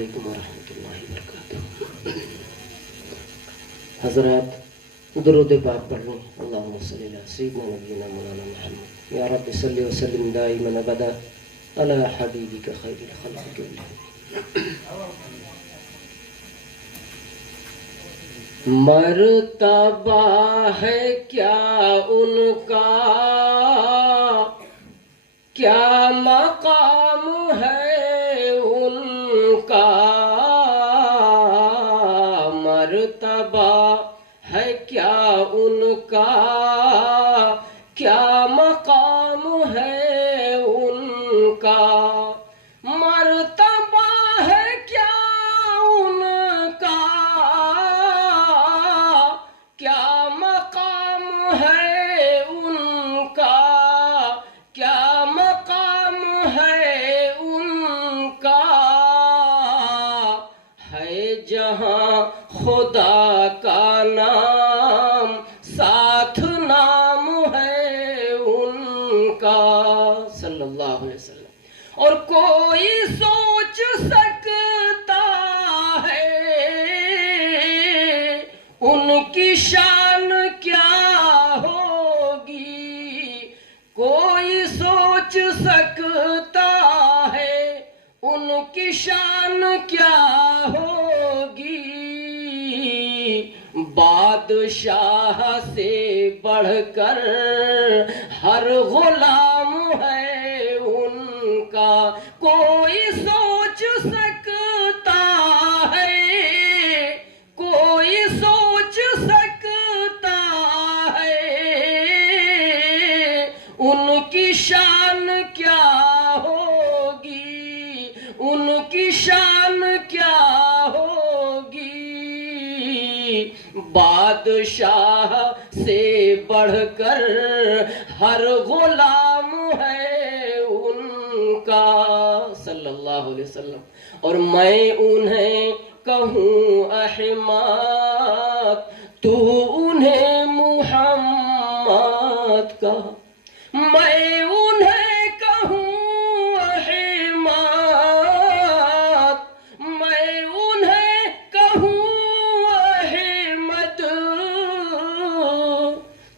علیکم ورحمۃ اللہ وبرکاتہ۔ حضرات درود پاک پڑھ لیں۔ اللہم صلی علی سیدنا نبینا مولانا محمد یا رب صلی وسلم دائما ابدا علی حبیبک خیر الخلق کلہم۔ مرتبہ ہے کیا ان کا، کیا مقام ہے ان کا، مرتبہ ہے کیا ان کا، کیا مقام ہے ان کا، مرتبہ ہے کیا ان کا، کیا مقام ہے ان کا، کیا مقام ہے ان کا، ہے جہاں خدا کا نام ساتھ نام ہے ان کا صلی اللہ علیہ وسلم۔ اور کوئی سوچ سکتا ہے ان کی شان کیا ہوگی، کوئی سوچ سکتا ہے ان کی شان کیا ہوگی، بادشاہ سے بڑھ کر ہر غلام ہے ان کا، کوئی سوچ سکتا ہے، کوئی سوچ سکتا ہے ان کی شان کیا ہوگی، ان کی شان کیا ہوگی، بادشاہ سے بڑھ کر ہر غلام ہے ان کا صلی اللہ علیہ وسلم۔ اور میں انہیں کہوں احمد، تو انہیں محمد کہا، میں انہیں کہوں احمد، میں انہیں کہوں احمد،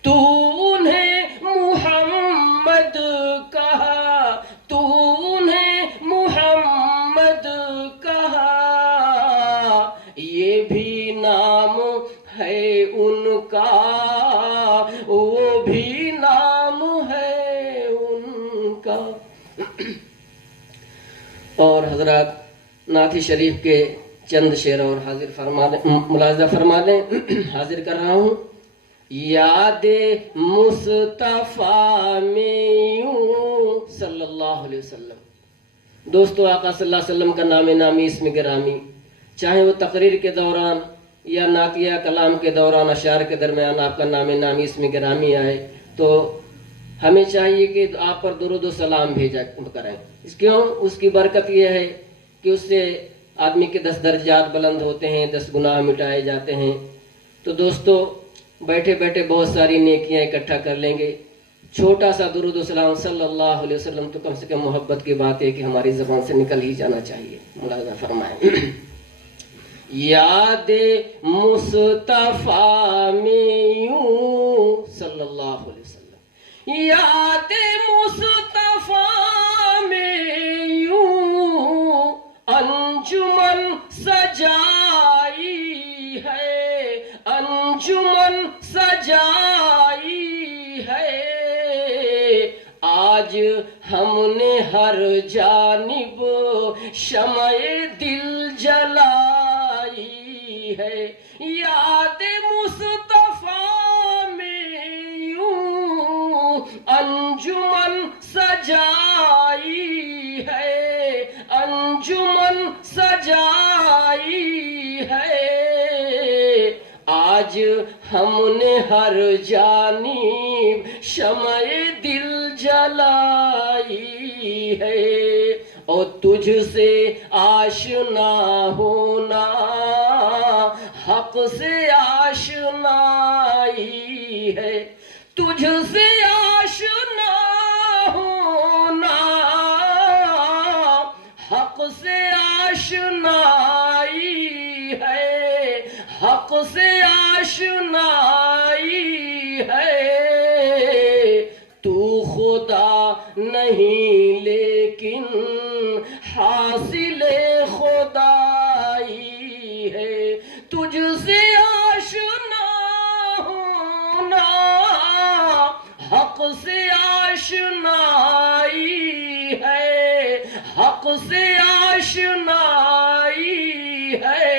تو انہیں محمد کہا، تو انہیں محمد کہا، یہ بھی نام ہے ان کا، وہ بھی نام ہے ان کا۔ اور حضرات نعت شریف کے چند شعر اور حاضر فرما دیں، ملاحظہ فرما دیں، حاضر کر رہا ہوں۔ یاد مصطفیٰ میں یوں صلی اللہ علیہ وسلم۔ دوستو آقا صلی اللہ علیہ وسلم کا نام نامی اسم گرامی، چاہے وہ تقریر کے دوران یا نعتیہ کلام کے دوران اشعار کے درمیان آپ کا نام نامی اسم گرامی آئے تو ہمیں چاہیے کہ آپ پر درود و سلام بھیجا کریں۔ کیوں؟ اس کی برکت یہ ہے کہ اس سے آدمی کے 10 درجات بلند ہوتے ہیں، 10 گناہ مٹائے جاتے ہیں۔ تو دوستو بیٹھے بیٹھے بہت ساری نیکیاں اکٹھا کر لیں گے، چھوٹا سا درود و سلام صلی اللہ علیہ وسلم تو کم سے کم محبت کی بات ہے کہ ہماری زبان سے نکل ہی جانا چاہیے۔ ملاحظہ فرمائیں۔ یاد مصطفیٰ میں یوں صلی اللہ علیہ وسلم، یاد مصطفیٰ میں یوں انجمن سجائی ہے، انجمن سجائی ہے، آج ہم نے ہر جانب شمع دل جلائی ہے، یاد مصطفیٰ میں یوں انجمن سجائی ہے، انجمن سجائی ہے، آج ہم نے ہر جانب شمع دل جلائی ہے، اور تجھ سے آشنا ہونا حق سے آشنائی ہے، تجھ سے آشنا ہونا حق سے آشنا حق سے آشنائی ہے، تو خدا نہیں لیکن حاصل خدائی ہے، تجھ سے آشنا ہونا حق سے آشنائی ہے، حق سے آشنائی ہے،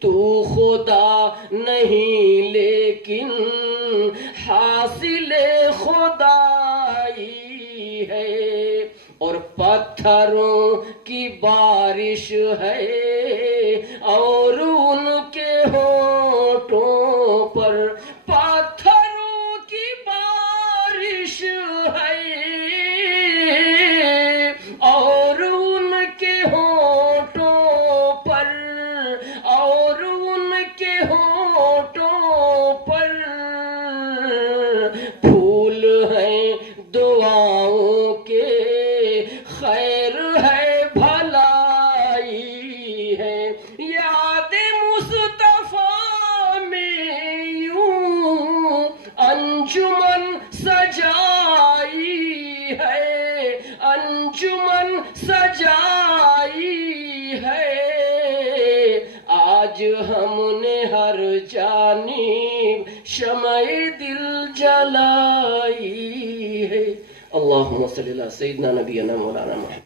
تو خدا نہیں لیکن حاصل خدائی ہے، اور پتھروں کی بارش ہے اور ان کے ہونٹوں پر، پتھروں کی بارش ہے اور ان کے ہونٹوں پر، اور ان کے ہونٹوں پر پھول ہیں دعاؤں کے، خیر ہے بھلائی ہے، یاد مصطفیٰ میں یوں انجمن سجائی ہے، انجمن سجائی ہے، آج ہم نے ہر جانب شمع دل جلائی ہے۔ اللہم صلی اللہ سیدنا نبینا مولانا محمد۔